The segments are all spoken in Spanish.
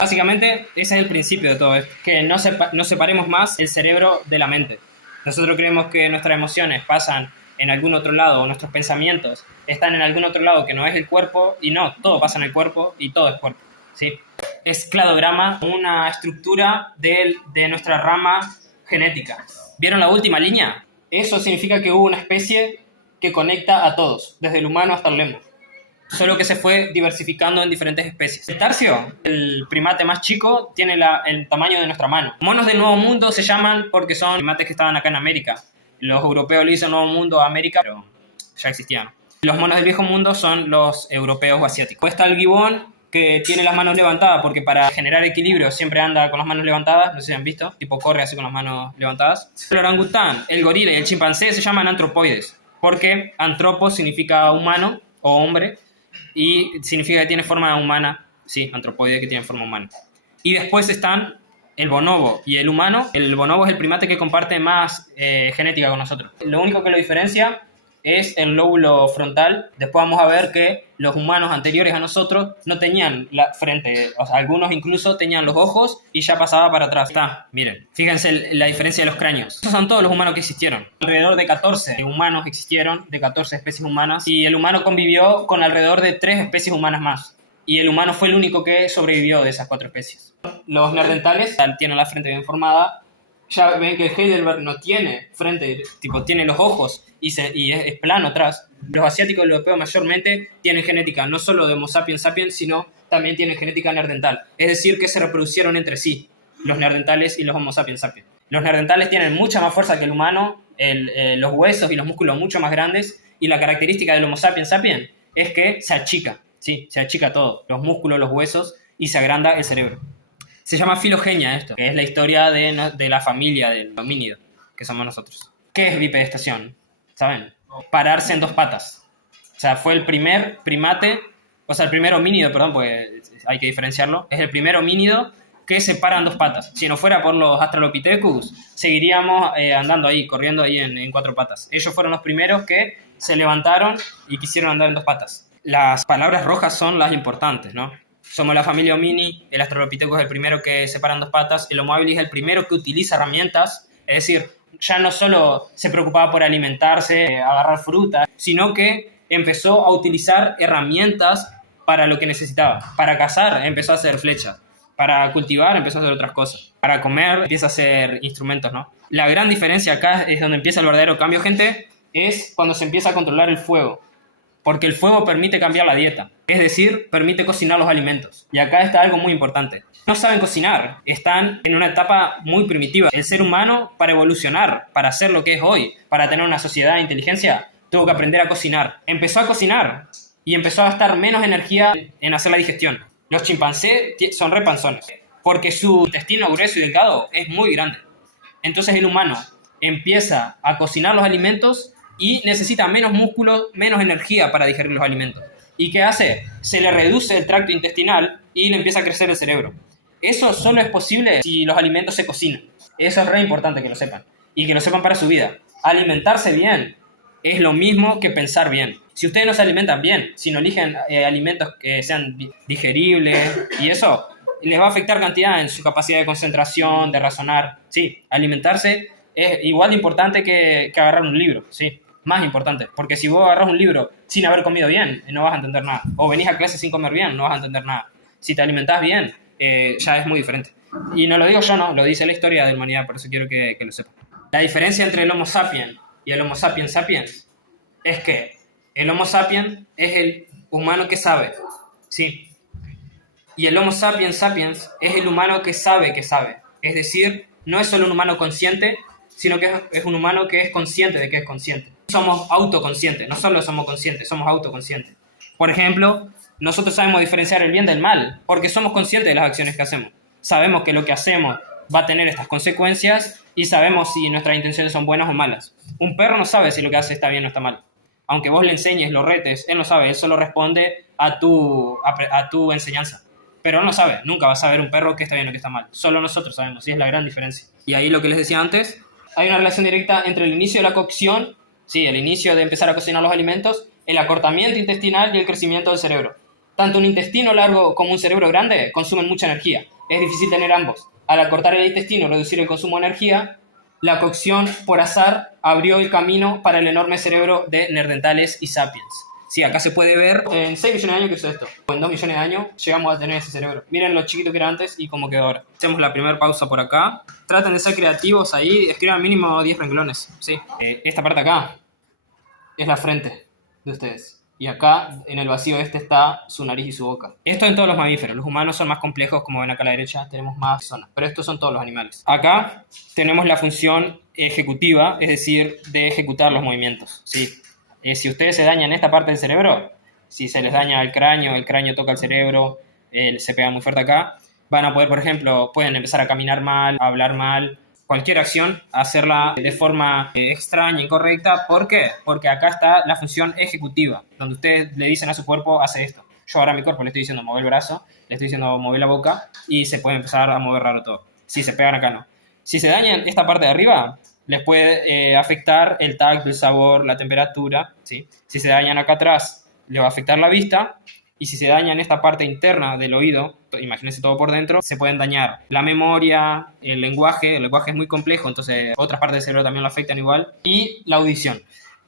Básicamente, ese es el principio de todo esto, que no separemos más el cerebro de la mente. Nosotros creemos que nuestras emociones pasan en algún otro lado, o nuestros pensamientos están en algún otro lado que no es el cuerpo, y no, todo pasa en el cuerpo y todo es cuerpo, ¿sí? Es cladograma, una estructura de nuestra rama genética. ¿Vieron la última línea? Eso significa que hubo una especie que conecta a todos, desde el humano hasta el lemur, solo que se fue diversificando en diferentes especies. El tarcio, el primate más chico, tiene el tamaño de nuestra mano. Monos del Nuevo Mundo se llaman porque son primates que estaban acá en América. Los europeos le dicen Nuevo Mundo a América, pero ya existían. Los monos del Viejo Mundo son los europeos o asiáticos. Después está el gibón, que tiene las manos levantadas, porque para generar equilibrio siempre anda con las manos levantadas, no sé si han visto, tipo corre así con las manos levantadas. El orangután, el gorila y el chimpancé se llaman antropoides, porque antropo significa humano o hombre, y significa que tiene forma humana, sí, antropoide que tiene forma humana. Y después están el bonobo y el humano. El bonobo es el primate que comparte más genética con nosotros. Lo único que lo diferencia es el lóbulo frontal. Después vamos a ver que los humanos anteriores a nosotros no tenían la frente, o sea, algunos incluso tenían los ojos y ya pasaba para atrás. Está, miren, fíjense la diferencia de los cráneos. Esos son todos los humanos que existieron. Alrededor de 14 humanos existieron, de 14 especies humanas, y el humano convivió con alrededor de 3 especies humanas más. Y el humano fue el único que sobrevivió de esas 4 especies. Los neandertales tienen la frente bien formada. Ya ven que Heidelberg no tiene frente, tipo tiene los ojos y es plano atrás. Los asiáticos y los europeos mayormente tienen genética no solo de Homo sapiens sapiens, sino también tienen genética neandertal. Es decir, que se reproducieron entre sí, los neandertales y los Homo sapiens sapiens. Los neandertales tienen mucha más fuerza que el humano, los huesos y los músculos mucho más grandes, y la característica del Homo sapiens sapiens es que se achica, sí, se achica todo, los músculos, los huesos, y se agranda el cerebro. Se llama filogenia esto, que es la historia de la familia del homínido, que somos nosotros. ¿Qué es bipedestación? ¿Saben? Pararse en 2 patas. O sea, fue el primer primate, o sea, el primer homínido, perdón, porque hay que diferenciarlo, es el primer homínido que se para en 2 patas. Si no fuera por los Australopithecus, seguiríamos andando ahí, corriendo ahí en 4 patas. Ellos fueron los primeros que se levantaron y quisieron andar en 2 patas. Las palabras rojas son las importantes, ¿no? Somos la familia Homini, el Australopithecus es el primero que se para en 2 patas, el Homo habilis es el primero que utiliza herramientas, es decir, ya no solo se preocupaba por alimentarse, agarrar fruta, sino que empezó a utilizar herramientas para lo que necesitaba. Para cazar empezó a hacer flechas, para cultivar empezó a hacer otras cosas, para comer empieza a hacer instrumentos, ¿no? La gran diferencia acá es donde empieza el verdadero cambio, gente, es cuando se empieza a controlar el fuego. Porque el fuego permite cambiar la dieta, es decir, permite cocinar los alimentos. Y acá está algo muy importante. No saben cocinar, están en una etapa muy primitiva. El ser humano, para evolucionar, para ser lo que es hoy, para tener una sociedad de inteligencia, tuvo que aprender a cocinar. Empezó a cocinar y empezó a gastar menos energía en hacer la digestión. Los chimpancés son repanzones, porque su intestino grueso y delgado es muy grande. Entonces el humano empieza a cocinar los alimentos y necesita menos músculo, menos energía para digerir los alimentos. ¿Y qué hace? Se le reduce el tracto intestinal y le empieza a crecer el cerebro. Eso solo es posible si los alimentos se cocinan. Eso es re importante que lo sepan. Y que lo sepan para su vida. Alimentarse bien es lo mismo que pensar bien. Si ustedes no se alimentan bien, si no eligen alimentos que sean digeribles y eso, les va a afectar cantidad en su capacidad de concentración, de razonar. Sí, alimentarse es igual de importante que agarrar un libro, sí. Más importante, porque si vos agarras un libro sin haber comido bien, no vas a entender nada. O venís a clase sin comer bien, no vas a entender nada. Si te alimentás bien, ya es muy diferente. Y no lo digo yo, no, lo dice la historia de la humanidad, por eso quiero que lo sepan. La diferencia entre el Homo sapiens y el Homo sapiens sapiens es que el Homo sapiens es el humano que sabe, ¿sí? Y el Homo sapiens sapiens es el humano que sabe que sabe. Es decir, no es solo un humano consciente, sino que es un humano que es consciente de que es consciente. Somos autoconscientes, no solo somos conscientes, somos autoconscientes. Por ejemplo, nosotros sabemos diferenciar el bien del mal, porque somos conscientes de las acciones que hacemos. Sabemos que lo que hacemos va a tener estas consecuencias y sabemos si nuestras intenciones son buenas o malas. Un perro no sabe si lo que hace está bien o está mal. Aunque vos le enseñes, lo retes, él no sabe, él solo responde a tu enseñanza. Pero él no sabe, nunca va a saber un perro qué está bien o qué está mal. Solo nosotros sabemos, y es la gran diferencia. Y ahí lo que les decía antes, hay una relación directa entre el inicio de la cocción, sí, el inicio de empezar a cocinar los alimentos, el acortamiento intestinal y el crecimiento del cerebro. Tanto un intestino largo como un cerebro grande consumen mucha energía. Es difícil tener ambos. Al acortar el intestino y reducir el consumo de energía, la cocción por azar abrió el camino para el enorme cerebro de Neandertales y Sapiens. Sí, acá se puede ver en 6 millones de años que hizo esto. En 2 millones de años llegamos a tener ese cerebro. Miren lo chiquito que era antes y cómo quedó ahora. Hacemos la primera pausa por acá. Traten de ser creativos ahí. Escriban mínimo 10 renglones. Sí. Esta parte acá es la frente de ustedes. Y acá, en el vacío este, está su nariz y su boca. Esto en todos los mamíferos. Los humanos son más complejos, como ven acá a la derecha, tenemos más zonas. Pero estos son todos los animales. Acá tenemos la función ejecutiva, es decir, de ejecutar los movimientos. ¿Sí? Si ustedes se dañan esta parte del cerebro, si se les daña el cráneo toca el cerebro, se pega muy fuerte acá, van a poder, por ejemplo, pueden empezar a caminar mal, a hablar mal, cualquier acción, hacerla de forma extraña, incorrecta. ¿Por qué? Porque acá está la función ejecutiva, donde ustedes le dicen a su cuerpo, hace esto. Yo ahora a mi cuerpo le estoy diciendo mover el brazo, le estoy diciendo mover la boca, y se puede empezar a mover raro todo. Si se pegan acá, no. Si se dañan esta parte de arriba, les puede afectar el tacto, el sabor, la temperatura, ¿sí? Si se dañan acá atrás, le va a afectar la vista. Y si se daña en esta parte interna del oído, imagínense todo por dentro, se pueden dañar la memoria, el lenguaje es muy complejo, entonces otras partes del cerebro también lo afectan igual, y la audición.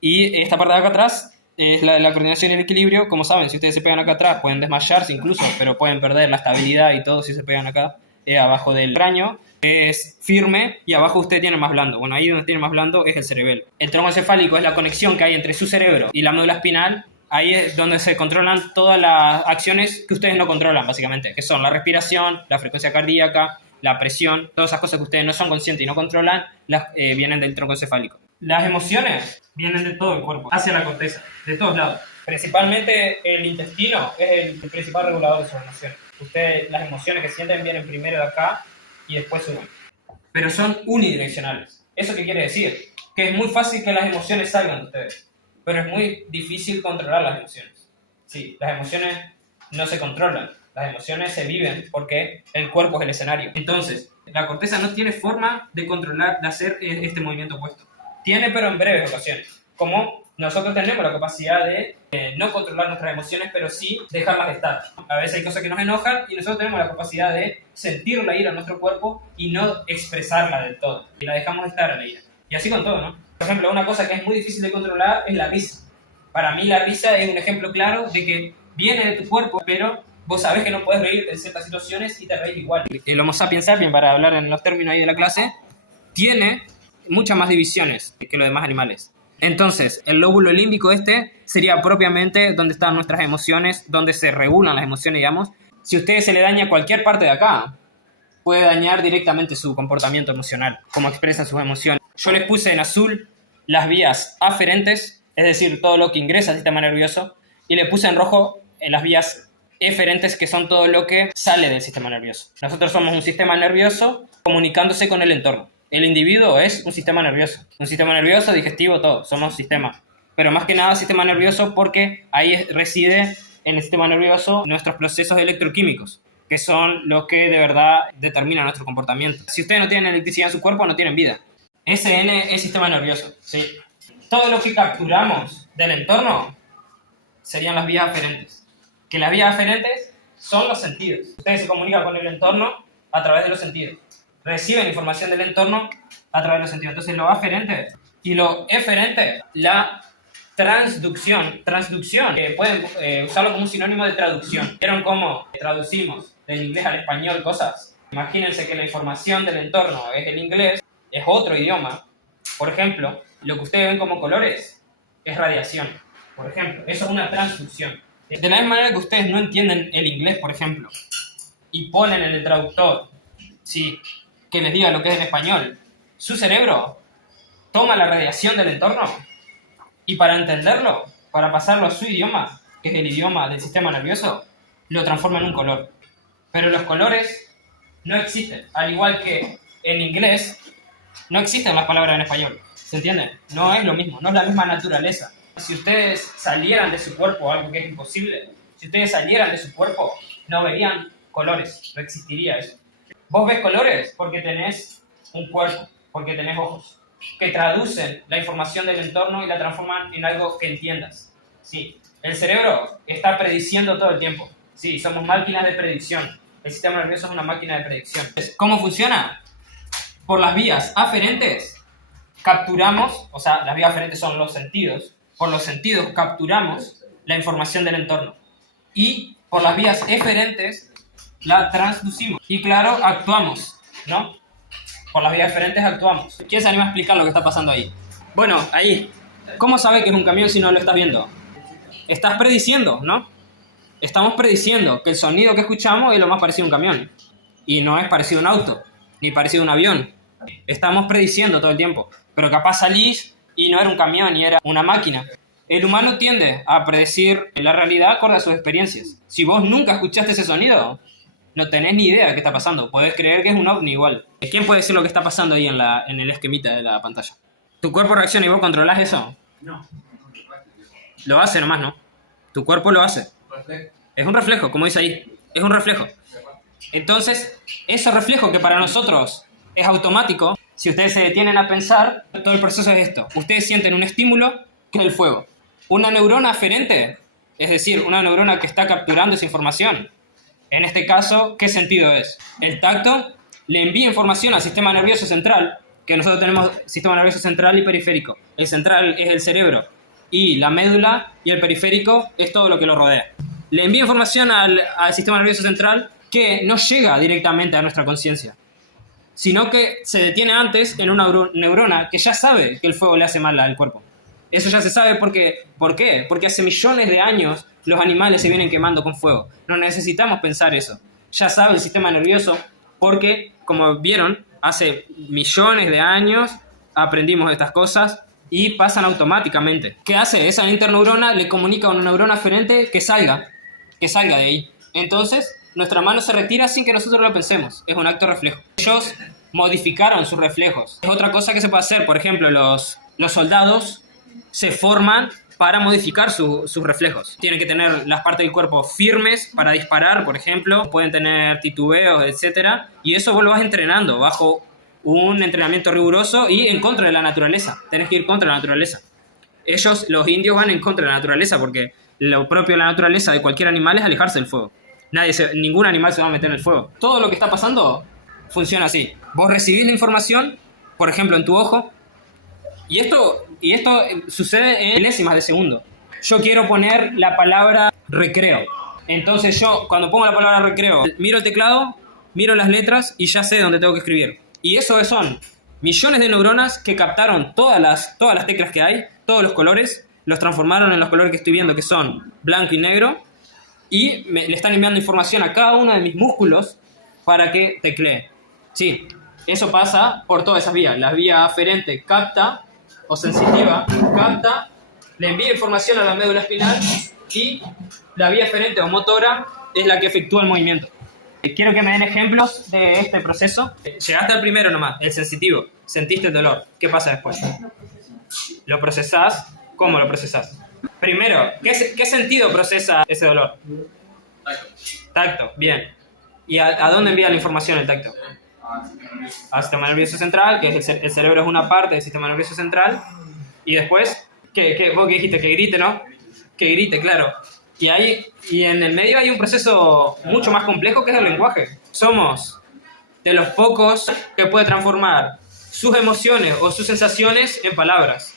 Y esta parte de acá atrás es la de la coordinación y el equilibrio. Como saben, si ustedes se pegan acá atrás, pueden desmayarse incluso, pero pueden perder la estabilidad y todo si se pegan acá. Abajo del cráneo es firme y abajo usted tiene más blando. Bueno, ahí donde tiene más blando es el cerebelo. El tronco encefálico es la conexión que hay entre su cerebro y la médula espinal. Ahí es donde se controlan todas las acciones que ustedes no controlan, básicamente, que son la respiración, la frecuencia cardíaca, la presión, todas esas cosas que ustedes no son conscientes y no controlan, vienen del tronco encefálico. Las emociones vienen de todo el cuerpo, hacia la corteza, de todos lados. Principalmente el intestino es el principal regulador de sus emociones. Ustedes, las emociones que sienten vienen primero de acá y después suben. Pero son unidireccionales. ¿Eso qué quiere decir? Que es muy fácil que las emociones salgan de ustedes, pero es muy difícil controlar las emociones. Sí, las emociones no se controlan, las emociones se viven porque el cuerpo es el escenario. Entonces, la corteza no tiene forma de controlar, de hacer este movimiento opuesto. Tiene, pero en breves ocasiones. Como nosotros tenemos la capacidad de no controlar nuestras emociones, pero sí dejarlas de estar. A veces hay cosas que nos enojan y nosotros tenemos la capacidad de sentir la ira en nuestro cuerpo y no expresarla del todo. Y la dejamos de estar a la ira. Y así con todo, ¿no? Por ejemplo, una cosa que es muy difícil de controlar es la risa. Para mí la risa es un ejemplo claro de que viene de tu cuerpo, pero vos sabés que no podés reír en ciertas situaciones y te reís igual. El Homo sapiens sapiens, para hablar en los términos ahí de la clase, tiene muchas más divisiones que los demás animales. Entonces, el lóbulo límbico sería propiamente donde están nuestras emociones, donde se regulan las emociones, digamos. Si a ustedes se le daña cualquier parte de acá, puede dañar directamente su comportamiento emocional, cómo expresan sus emociones. Yo les puse en azul las vías aferentes, es decir, todo lo que ingresa al sistema nervioso, y le puse en rojo las vías eferentes, que son todo lo que sale del sistema nervioso. Nosotros somos un sistema nervioso comunicándose con el entorno. El individuo es un sistema nervioso, digestivo, todo, somos sistemas. Pero más que nada sistema nervioso porque ahí reside en el sistema nervioso nuestros procesos electroquímicos, que son los que de verdad determinan nuestro comportamiento. Si ustedes no tienen electricidad en su cuerpo, no tienen vida. SN es sistema nervioso, ¿sí? Todo lo que capturamos del entorno serían las vías aferentes. Que las vías aferentes son los sentidos. Ustedes se comunican con el entorno a través de los sentidos. Reciben información del entorno a través de los sentidos. Entonces, lo aferente y lo eferente, la transducción, que pueden usarlo como un sinónimo de traducción. ¿Vieron cómo traducimos del inglés al español cosas? Imagínense que la información del entorno es el inglés, es otro idioma. Por ejemplo, lo que ustedes ven como colores es radiación. Por ejemplo, eso es una transducción. De la misma manera que ustedes no entienden el inglés, por ejemplo, y ponen en el traductor, sí, que les diga lo que es en español, su cerebro toma la radiación del entorno y para entenderlo, para pasarlo a su idioma, que es el idioma del sistema nervioso, lo transforma en un color. Pero los colores no existen. Al igual que en inglés, no existen las palabras en español. ¿Se entiende? No es lo mismo, no es la misma naturaleza. Si ustedes salieran de su cuerpo, algo que es imposible, si ustedes salieran de su cuerpo, no verían colores, no existiría eso. Vos ves colores porque tenés un cuerpo, porque tenés ojos, que traducen la información del entorno y la transforman en algo que entiendas. Sí, el cerebro está prediciendo todo el tiempo. Sí, somos máquinas de predicción. El sistema nervioso es una máquina de predicción. ¿Cómo funciona? Por las vías aferentes capturamos, o sea, las vías aferentes son los sentidos. Por los sentidos capturamos la información del entorno. Y por las vías eferentes la transducimos. Y claro, actuamos, ¿no? Por las vías eferentes actuamos. ¿Quién se anima a explicar lo que está pasando ahí? Bueno, ahí. ¿Cómo sabe que es un camión si no lo estás viendo? Estás prediciendo, ¿no? Estamos prediciendo que el sonido que escuchamos es lo más parecido a un camión. Y no es parecido a un auto, ni parecido a un avión. Estamos prediciendo todo el tiempo. Pero capaz salís y no era un camión, ni era una máquina. El humano tiende a predecir la realidad acorde a sus experiencias. Si vos nunca escuchaste ese sonido, no tenés ni idea de qué está pasando. Podés creer que es un ovni igual. ¿Quién puede decir lo que está pasando ahí en el esquemita de la pantalla? ¿Tu cuerpo reacciona y vos controlás eso? No. Lo hace nomás, ¿no? Tu cuerpo lo hace. Es un reflejo, como dice ahí. Es un reflejo. Entonces, ese reflejo que para nosotros es automático, si ustedes se detienen a pensar, todo el proceso es esto. Ustedes sienten un estímulo, que es el fuego. Una neurona aferente, es decir, una neurona que está capturando esa información. En este caso, ¿qué sentido es? El tacto le envía información al sistema nervioso central, que nosotros tenemos sistema nervioso central y periférico. El central es el cerebro y la médula, y el periférico es todo lo que lo rodea. Le envía información al sistema nervioso central que no llega directamente a nuestra conciencia, sino que se detiene antes en una neurona que ya sabe que el fuego le hace mal al cuerpo. Eso ya se sabe porque, ¿por qué? Porque hace millones de años los animales se vienen quemando con fuego. No necesitamos pensar eso. Ya sabe el sistema nervioso porque, como vieron, hace millones de años aprendimos estas cosas y pasan automáticamente. ¿Qué hace? Esa interneurona le comunica a una neurona aferente que salga de ahí. Entonces, nuestra mano se retira sin que nosotros lo pensemos. Es un acto reflejo. Ellos modificaron sus reflejos. Es otra cosa que se puede hacer. Por ejemplo, los soldados se forman para modificar sus reflejos. Tienen que tener las partes del cuerpo firmes para disparar, por ejemplo. Pueden tener titubeos, etc. Y eso vos lo vas entrenando bajo un entrenamiento riguroso y en contra de la naturaleza. Tenés que ir contra la naturaleza. Ellos, los indios, van en contra de la naturaleza porque lo propio de la naturaleza de cualquier animal es alejarse del fuego. Ningún animal se va a meter en el fuego. Todo lo que está pasando funciona así. Vos recibís la información, por ejemplo, en tu ojo, y esto sucede en milésimas de segundo. Yo quiero poner la palabra recreo. Entonces yo, cuando pongo la palabra recreo, miro el teclado, miro las letras y ya sé dónde tengo que escribir. Y eso son millones de neuronas que captaron todas las teclas que hay, todos los colores, los transformaron en los colores que estoy viendo, que son blanco y negro, y le están enviando información a cada uno de mis músculos para que teclee. Sí, eso pasa por todas esas vías. La vía aferente capta, o sensitiva, capta, le envía información a la médula espinal, y la vía eferente o motora es la que efectúa el movimiento. Quiero que me den ejemplos de este proceso. Llegaste al primero nomás, el sensitivo. Sentiste el dolor. ¿Qué pasa después? ¿Lo procesás? ¿Cómo lo procesás? Primero, ¿qué sentido procesa ese dolor? Tacto, bien. ¿Y a dónde envía la información el tacto? Al sistema nervioso central, que es el cerebro es una parte del sistema nervioso central. Y después, vos que dijiste que grite, ¿no? Que grite, claro. Y en el medio hay un proceso mucho más complejo que es el lenguaje. Somos de los pocos que puede transformar sus emociones o sus sensaciones en palabras.